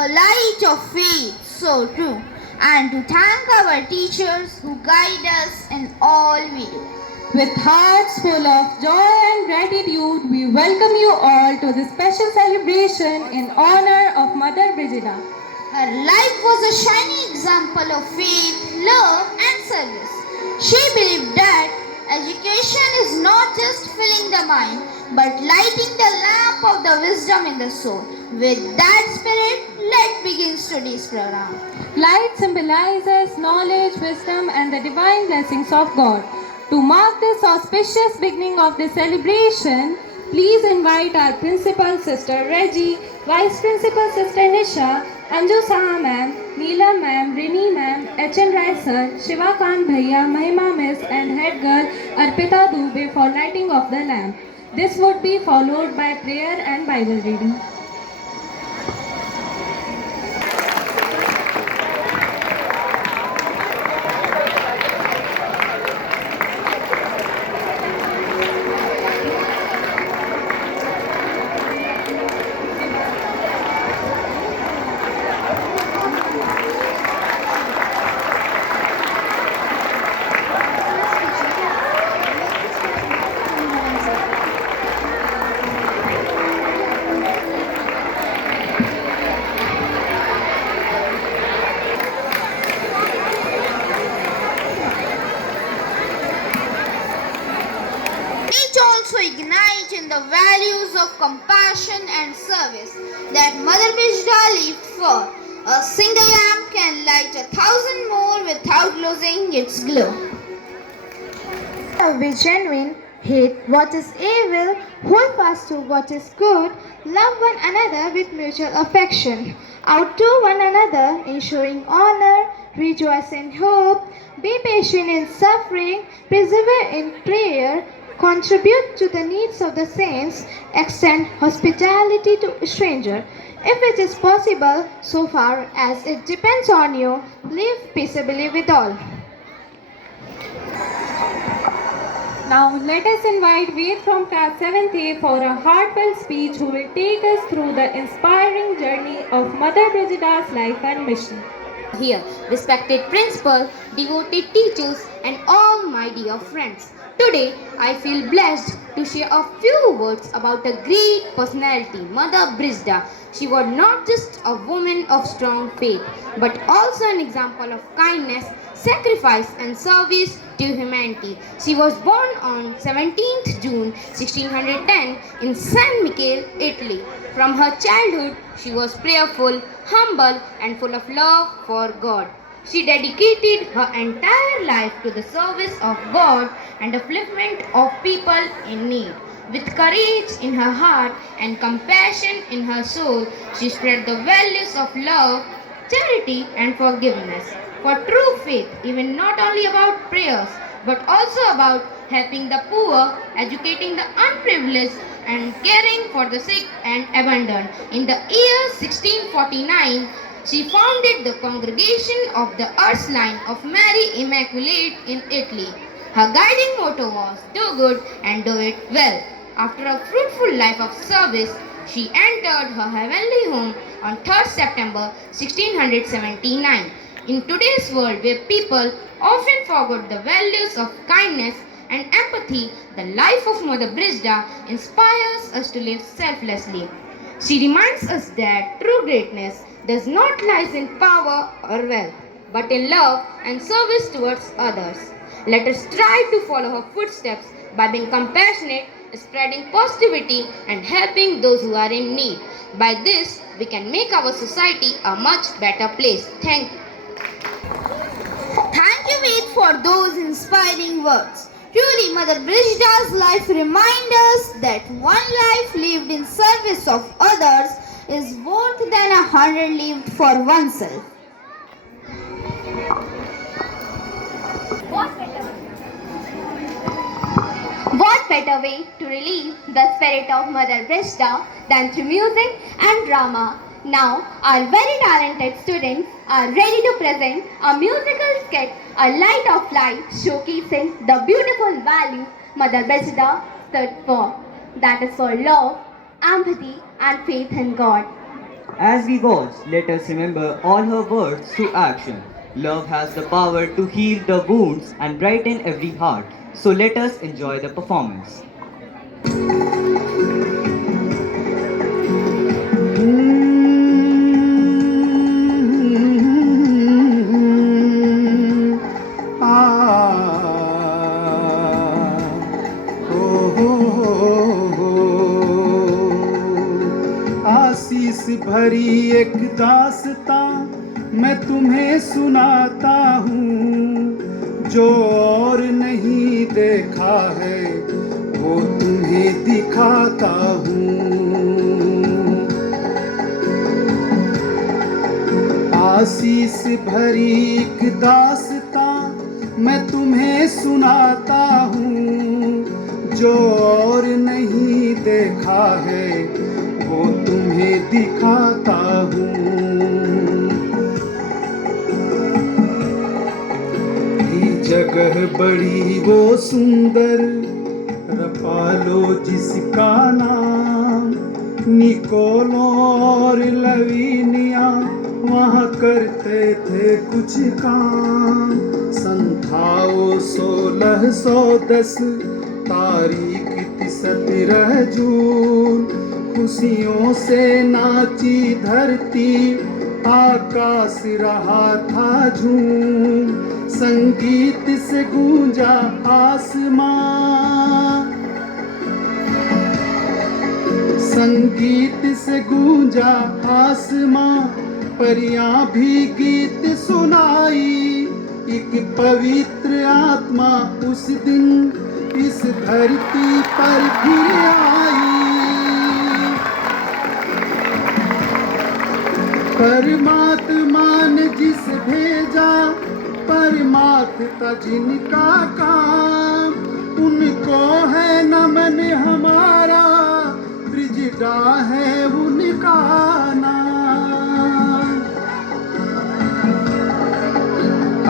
a light of faith, so true, and to thank our teachers who guide us in all we do. With hearts full of joy and gratitude, we welcome you all to this special celebration in honor of Mother Brigida. Her life was a shining example of faith, love, and service. She believed that education is not just filling the mind, but lighting the lamp of the wisdom in the soul. With that spirit, let's begin today's program. Light symbolizes knowledge, wisdom, and the divine blessings of God. To mark this auspicious beginning of the celebration, please invite our Principal Sister Reggie, Vice Principal Sister Nisha, Anju Saha Ma'am, Neela Ma'am, Rini Ma'am, H.N. Rai Sir, Shiva Khan Bhaiya, Mahima Miss, and Head Girl Arpita Dubey for lighting of the lamp. This would be followed by prayer and Bible reading. Ignite in the values of compassion and service that Mother Brigida lived for. A single lamp can light 1,000 more without losing its glow. Be genuine, hate what is evil, hold fast to what is good, love one another with mutual affection, outdo one another in showing honor, rejoice in hope, be patient in suffering, persevere in prayer, contribute to the needs of the saints, extend hospitality to strangers. If it is possible, so far as it depends on you, live peaceably with all. Now let us invite Ved from class 7th A for a heartfelt speech who will take us through the inspiring journey of Mother Brigida's life and mission. Here, respected principal, devoted teachers, and all my dear friends. Today, I feel blessed to share a few words about a great personality, Mother Brigida. She was not just a woman of strong faith, but also an example of kindness, sacrifice, and service to humanity. She was born on 17th June 1610 in San Michele, Italy. From her childhood, she was prayerful, humble, and full of love for God. She dedicated her entire life to the service of God and upliftment of people in need. With courage in her heart and compassion in her soul, she spread the values of love, charity, and forgiveness. For true faith, even not only about prayers, but also about helping the poor, educating the unprivileged, and caring for the sick and abandoned. In the year 1649, she founded the Congregation of the Ursuline of Mary Immaculate in Italy. Her guiding motto was, "Do good and do it well." After a fruitful life of service, she entered her heavenly home on 3rd September 1679. In today's world where people often forget the values of kindness and empathy, the life of Mother Brigida inspires us to live selflessly. She reminds us that true greatness does not lie in power or wealth, but in love and service towards others. Let us strive to follow her footsteps by being compassionate, spreading positivity, and helping those who are in need. By this, we can make our society a much better place. Thank you. Thank you, Ved, for those inspiring words. Truly, Mother Brigida's life reminds us that one life lived in service of others is worth than 100 lived for oneself. What better way to relieve the spirit of Mother Brigida than through music and drama? Now, our very talented students are ready to present a musical skit, A Light of Life, showcasing the beautiful values Mother Brigida stood for. That is for love, empathy, and faith in God. As we watch, let us remember all her words to action. Love has the power to heal the wounds and brighten every heart. So let us enjoy the performance. आशीष भरी एक दास्तां मैं तुम्हें सुनाता हूँ, जो और नहीं देखा है वो तुम्हें दिखाता हूँ। आशीष भरी एक दास्तां मैं तुम्हें सुनाता हूँ, जो और नहीं देखा है वो तुम्हें दिखाता हूँ। ये जगह बड़ी वो सुंदर, रपा लो जिसका नाम निकोलो और लवीनिया वहाँ करते थे कुछ काम। सन था वो 1610, तारीख 17 जून, खुशियों से नाची धरती, आकाश रहा था झूम, संगीत से गूंजा आसमां, संगीत से गूंजा आसमां, परियां भी गीत सुनाई। एक पवित्र आत्मा उस दिन इस धरती पर फिर आई। परमात्मा ने जिस भेजा, परमात्मा जिनका काम, उनको है नमन हमारा, ब्रिजदा है उनका नाम।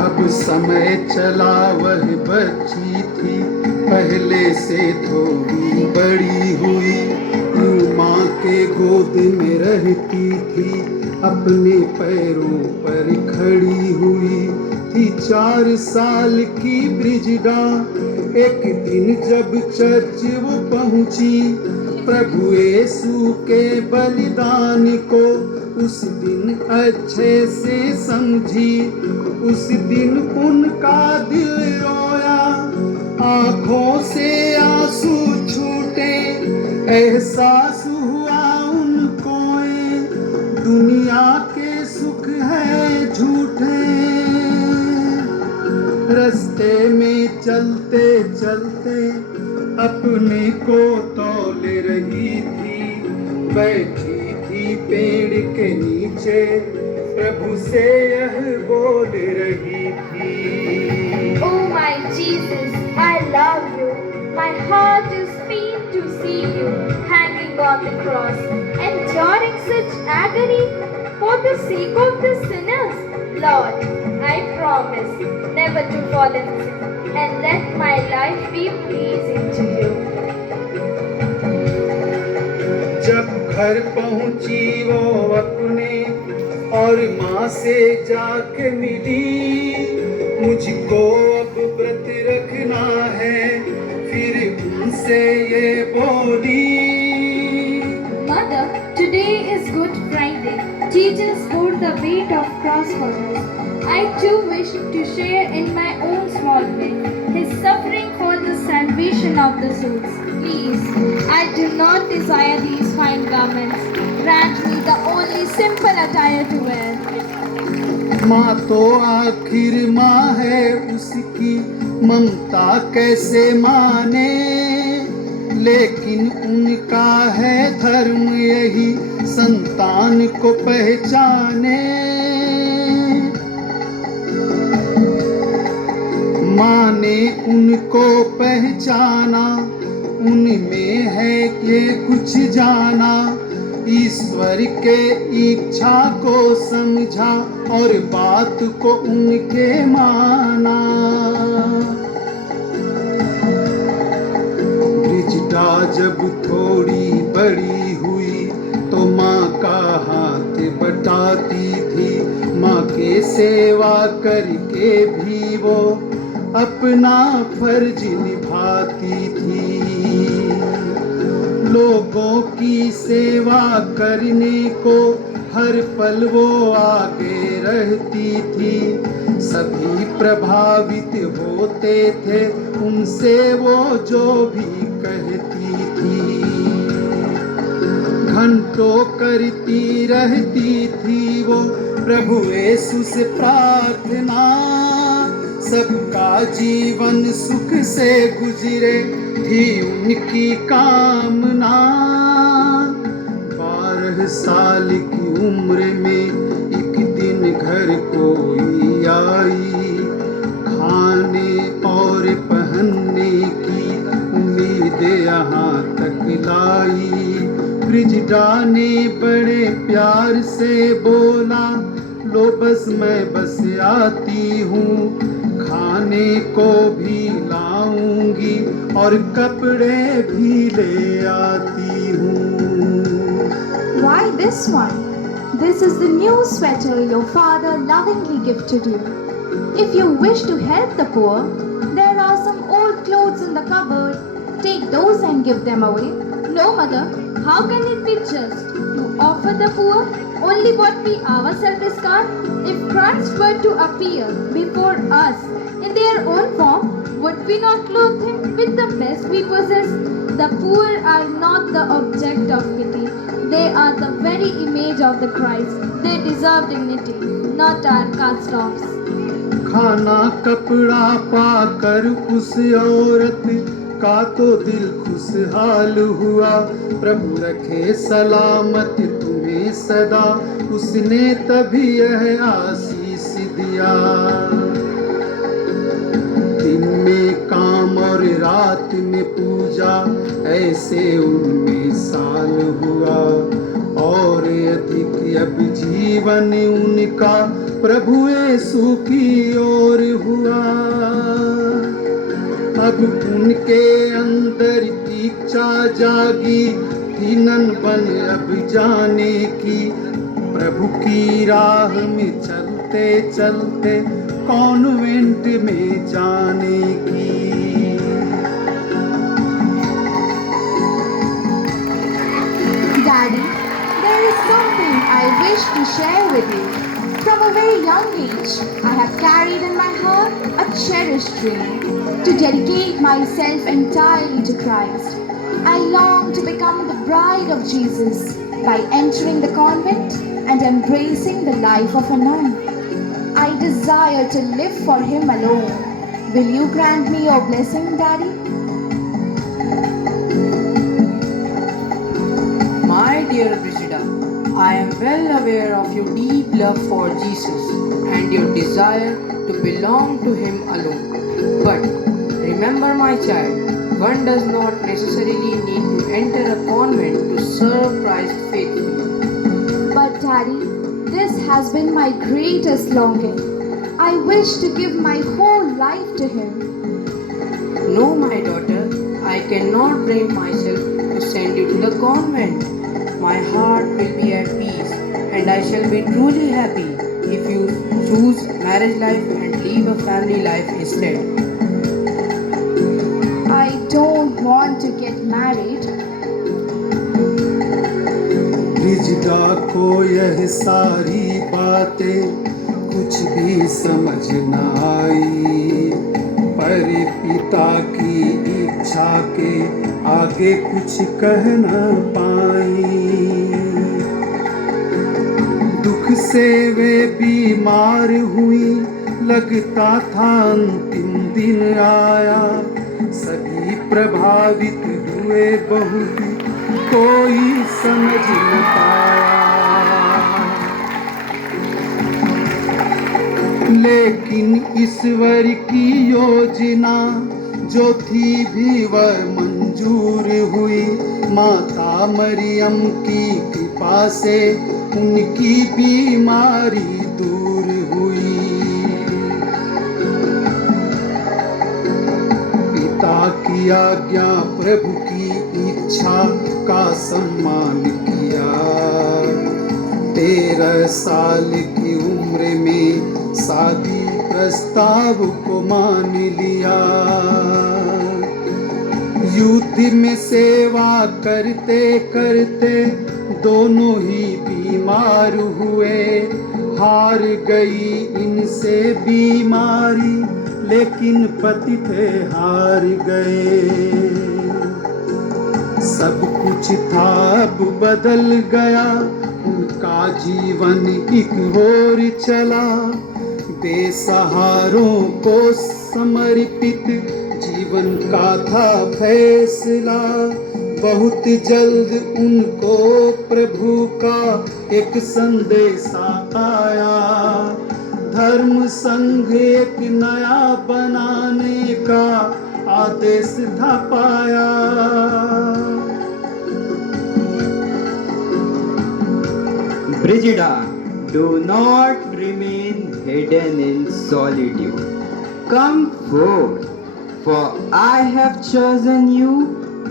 अब समय चला वह बच्ची थी, पहले से थोड़ी बड़ी हुई, यूं माँ के गोद में रहती थी, अपने पैरों पर खड़ी हुई थी। 4 साल की ब्रिजदा, एक दिन जब चर्च वो पहुंची, प्रभु यीशु के बलिदान को उस दिन अच्छे से समझी। उस दिन उनका दिल रोया, आंखों से आंसू छूटे, एहसास हुआ उनको दुनिया के सुख है झूठे। रास्ते में चलते चलते अपने को तौल रही थी, बैठी थी पेड़ के नीचे, प्रभु से यह बोल रही थी। Oh my Jesus, I love you. My heart is pained to see you hanging on the cross, enduring such agony for the sake of the sinners. Lord, I promise never to fall in sin and let my life be pleasing to you. जब घर पहुंची वो अपने और माँ से जाके मिली, मुझको अब व्रत रखना है, फिर उनसे ये बोली। Mother, today is Good Friday. Jesus bore the weight of cross for us. I too wish to share in my own small way His suffering for the salvation of the souls. Please, I do not desire these fine garments. Grant me the only simple attire to wear. माँ तो आखिर माँ है, उसकी ममता कैसे माने, लेकिन उनका है धर्म यही संतान को पहचाने। माँ ने उनको पहचाना, उनमें है ये कुछ जाना, ईश्वर के इच्छा को समझा और बात को उनके माना। ब्रिजदा जब थोड़ी बड़ी हुई तो माँ का हाथ बटाती थी। माँ के सेवा करके भी वो अपना फर्ज निभाती थी। लोगों की सेवा करने को हर पल वो आगे रहती थी। सभी प्रभावित होते थे उनसे वो जो भी कहती थी। घंटों करती रहती थी वो प्रभु यीशु से प्रार्थना, सबका जीवन सुख से गुजरे थी उनकी कामना। 12 साल की उम्र में एक दिन घर कोई आई, खाने और पहनने की उम्मीद यहाँ तक लाई। ब्रिजदा ने बड़े प्यार से बोला, लो बस मैं बस आती हूँ, खाने को भी लाऊंगी और कपड़े भी ले आती हूँ। Why this one? This is the new sweater your father lovingly gifted you. If you wish to help the poor, there are some old clothes in the cupboard. Take those and give them away. No, mother. How can it be just to offer the poor only what we ourselves discard? If Christ were to appear before us in their own form, would we not clothe him with the best we possess? The poor are not the object of pity. They are the very image of the Christ. They deserve dignity, not our cast-offs. खाना कपड़ा पाकर उस औरत का तो दिल खुशहाल हुआ। प्रभु रखे सलामत तुम्हें सदा, उसने तभी यह आशीष दिया। दिन में काम और रात में पूजा, ऐसे उनमें साल हुआ। और अधिक अब जीवन उनका प्रभु यीशु की ओर हुआ। अब उनके अंदर इच्छा जागी थी नन्हपन अब जाने की, प्रभु की राह में चलते चलते कॉन्वेंट में जाने की। Daddy, there is something I wish to share with you. From a very young age, I have carried in my heart a cherished dream to dedicate myself entirely to Christ. I long to become the bride of Jesus by entering the convent and embracing the life of a nun. I desire to live for Him alone. Will you grant me your blessing, Daddy? My dear Brigida, I am well aware of your deep love for Jesus and your desire to belong to Him alone. But remember, my child, one does not necessarily need to enter a convent to serve Christ faithfully. But Daddy, this has been my greatest longing. I wish to give my whole life to Him. No, my daughter, I cannot bring myself to send you to the convent. My heart will be at peace and I shall be truly happy if you choose marriage life and live a family life instead. I don't want to get married. ब्रिजदा को यह सारी बातें कुछ भी समझ न आई, पर पिता की इच्छा के आगे कुछ कह न पाई। दुख से वे बीमार हुई, लगता था अंतिम दिन आया। सभी प्रभावित हुए बहुत, कोई समझ न पाया। लेकिन ईश्वर की योजना जो थी भी वह मंजूर हुई। माता मरियम की कृपा से उनकी बीमारी दूर हुई। पिता की आज्ञा प्रभु की इच्छा का सम्मान किया। 13 साल की उम्र में शादी प्रस्ताव को मान लिया। युद्ध में सेवा करते करते दोनों ही बीमार हुए। हार गई इनसे बीमारी, लेकिन पति थे हार गए। सब कुछ था अब बदल गया, उनका जीवन एक ओर चला। बेसहारों को समर्पित जीवन का था फैसला। बहुत जल्द उनको प्रभु का एक संदेशा आया। धर्म संघ एक नया बनाने का आदेश था पाया। Brigida, do not remain hidden in solitude. Come forth, for I have chosen you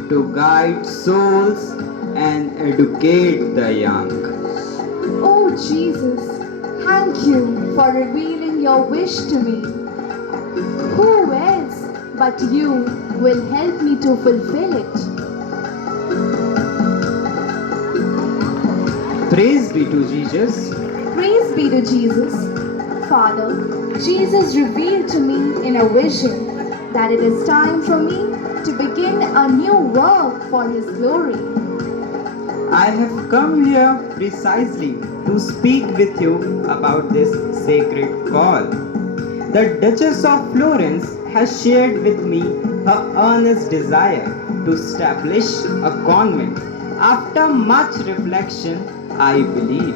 to guide souls and educate the young. Oh Jesus, thank you for revealing your wish to me. Who else but you will help me to fulfill it? Praise be to Jesus. Praise be to Jesus. Father, Jesus revealed to me in a vision that it is time for me to begin a new work for His glory. I have come here precisely to speak with you about this sacred call. The Duchess of Florence has shared with me her earnest desire to establish a convent. After much reflection, I believe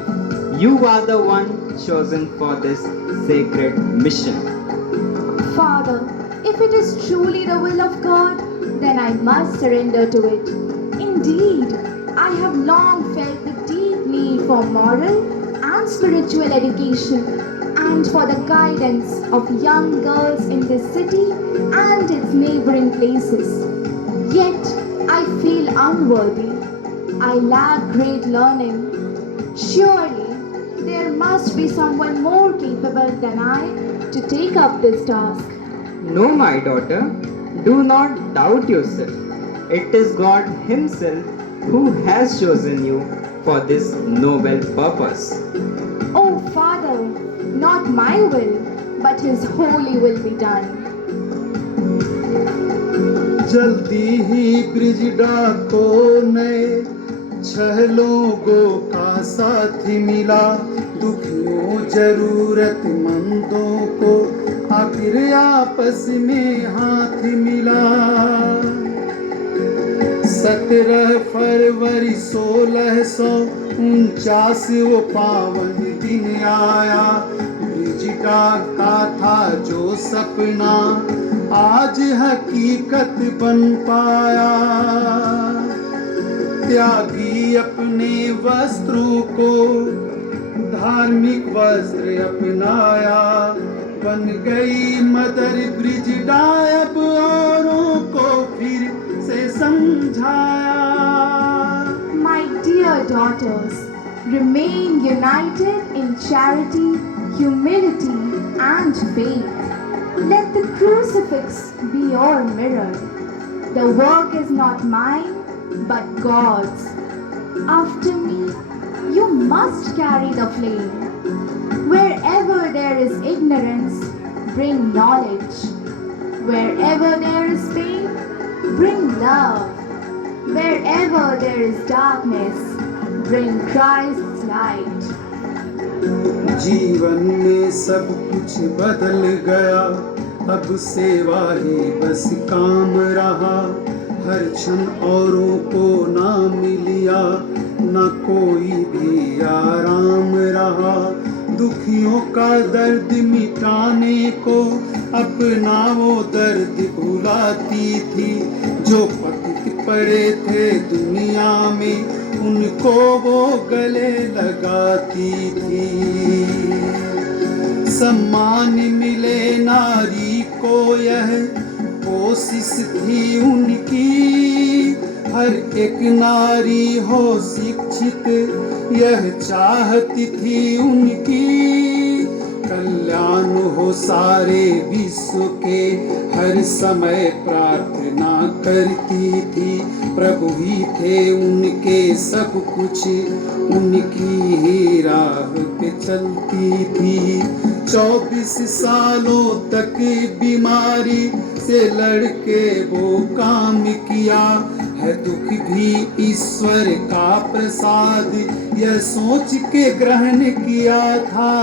you are the one chosen for this sacred mission. Father, if it is truly the will of God, then I must surrender to it. Indeed, I have long felt the deep need for moral and spiritual education and for the guidance of young girls in this city and its neighboring places. Yet, I feel unworthy. I lack great learning. Surely, there must be someone more capable than I to take up this task. No, my daughter, do not doubt yourself. It is God Himself who has chosen you for this noble purpose. Oh, Father, not my will, but His holy will be done. जल्दी ही ब्रिजिडा को नए 6 लोगों का साथ मिला। दुखियों जरूरतमंदों को आखिर आपस में हाथ मिला। 17 फरवरी 1649 वो पावन दिन आया। ब्रिजिडा का था जो सपना आज हकीकत बन पाया। त्यागी अपने वस्त्रों को धार्मिक वस्त्र अपनाया। बन गई मदर ब्रिजिडा अब औरों को फिर से समझाया। My dear daughters, remain united in charity, humility, and faith. Let the crucifix be your mirror. The work is not mine, but God's. After me, you must carry the flame. Wherever there is ignorance, bring knowledge. Wherever there is pain, bring love. Wherever there is darkness, bring Christ's light. जीवन में सब कुछ बदल गया। अब सेवा ही बस काम रहा। हर क्षण औरों को ना मिलिया, ना कोई भी आराम रहा। दुखियों का दर्द मिटाने को अपना वो दर्द भुलाती थी। जो पतित पड़े थे दुनिया में उनको वो गले लगाती थी। सम्मान मिले नारी को यह कोशिश थी उनकी। हर एक नारी हो शिक्षित यह चाहती थी उनकी कल्याण हो सारे विश्व के, हर समय प्रार्थना करती थी। प्रभु ही थे उनके सब कुछ, उनकी ही राह पे चलती थी। 24 सालों तक बीमारी से लड़के वो काम किया है, दुख भी ईश्वर का प्रसाद यह सोच के ग्रहण किया था।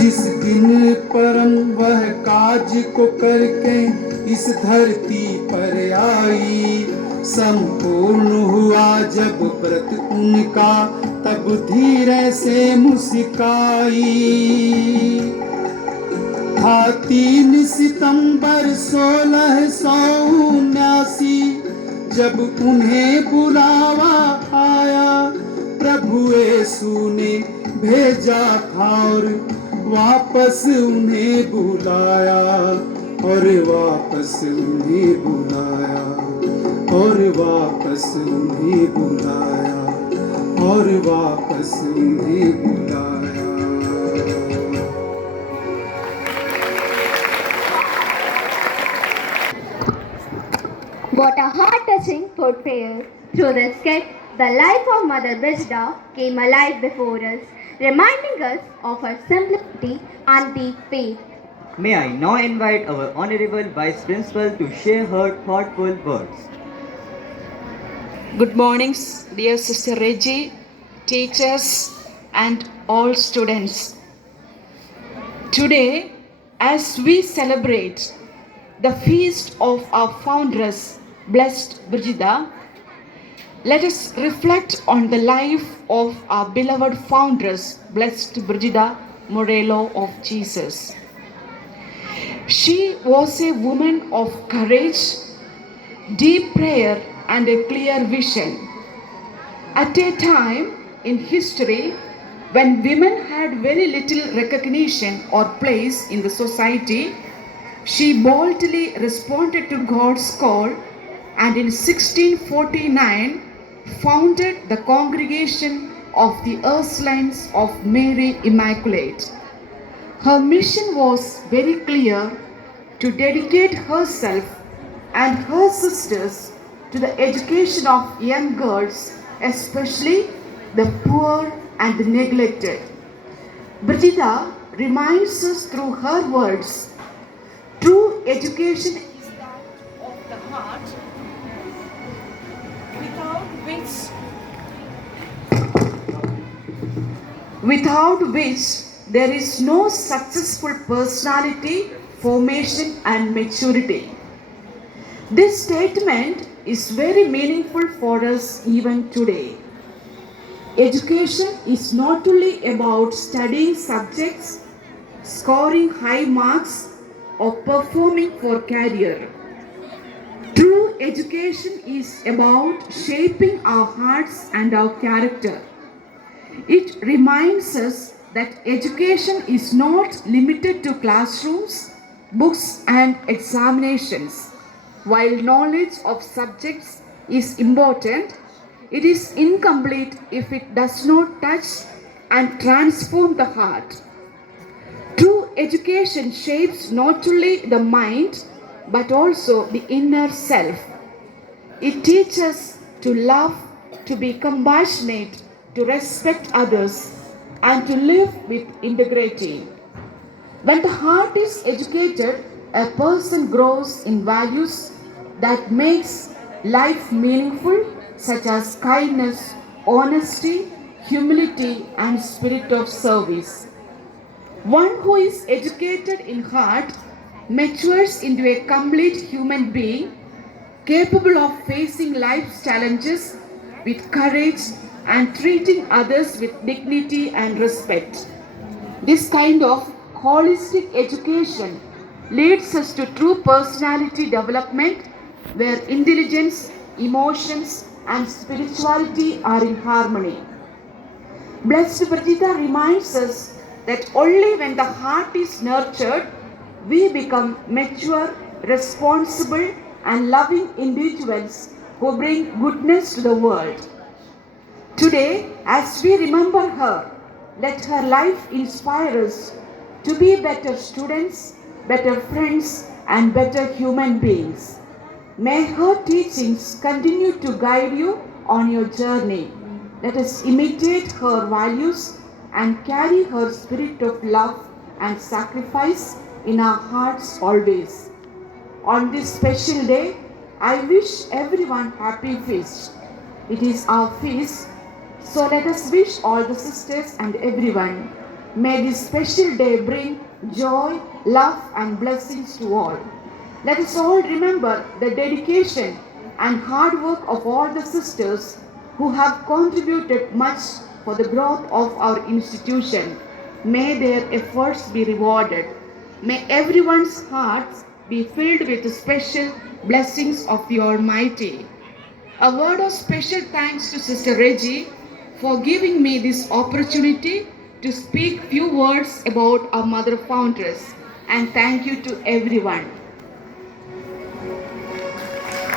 जिस दिन परम वह काज को करके इस धरती पर आई, संपूर्ण हुआ जब व्रत उनका, तब धीरे से मुस्काई। था 3 सितंबर 1679 जब उन्हें बुलावा आया, प्रभु यीशु ने भेजा था और वापस उन्हें बुलाया, और वापस उन्हें बुलाया, और वापस उन्हें बुलाया, और वापस उन्हें बुलाया। What a heart-touching portrayal. Through the sketch, the life of Mother Brigida came alive before us, reminding us of her simplicity and deep faith. May I now invite our Honorable Vice Principal to share her thoughtful words. Good morning, dear Sister Reggie, teachers, and all students. Today, as we celebrate the feast of our foundress, Blessed Brigida, let us reflect on the life of our beloved foundress, Blessed Brigida Morello of Jesus. She was a woman of courage, deep prayer, and a clear vision. At a time in history when women had very little recognition or place in the society, she boldly responded to God's call and in 1649 founded the Congregation of the Ursulines of Mary Immaculate. Her mission was very clear: to dedicate herself and her sisters to the education of young girls, especially the poor and the neglected. Brigida reminds us through her words, true education is that of the heart, without which there is no successful personality formation and maturity. This statement is very meaningful for us even today. Education is not only about studying subjects, scoring high marks, or performing for career. True education is about shaping our hearts and our character. It reminds us that education is not limited to classrooms, books, and examinations. While knowledge of subjects is important, it is incomplete if it does not touch and transform the heart. True education shapes not only the mind but also the inner self. It teaches to love, to be compassionate, to respect others, and to live with integrity. When the heart is educated, a person grows in values that makes life meaningful, such as kindness, honesty, humility, and spirit of service. One who is educated in heart matures into a complete human being, capable of facing life's challenges with courage and treating others with dignity and respect. This kind of holistic education leads us to true personality development, where intelligence, emotions, and spirituality are in harmony. Blessed Brigida reminds us that only when the heart is nurtured, we become mature, responsible, and loving individuals who bring goodness to the world. Today, as we remember her, let her life inspire us to be better students, better friends, and better human beings. May her teachings continue to guide you on your journey. Let us imitate her values and carry her spirit of love and sacrifice in our hearts always. On this special day, I wish everyone happy feast. It is our feast, so let us wish all the sisters and everyone. May this special day bring joy, love, and blessings to all. Let us all remember the dedication and hard work of all the sisters who have contributed much for the growth of our institution. May their efforts be rewarded. May everyone's hearts be filled with the special blessings of the Almighty. A word of special thanks to Sister Reggie for giving me this opportunity to speak few words about our Mother Foundress, and thank you to everyone.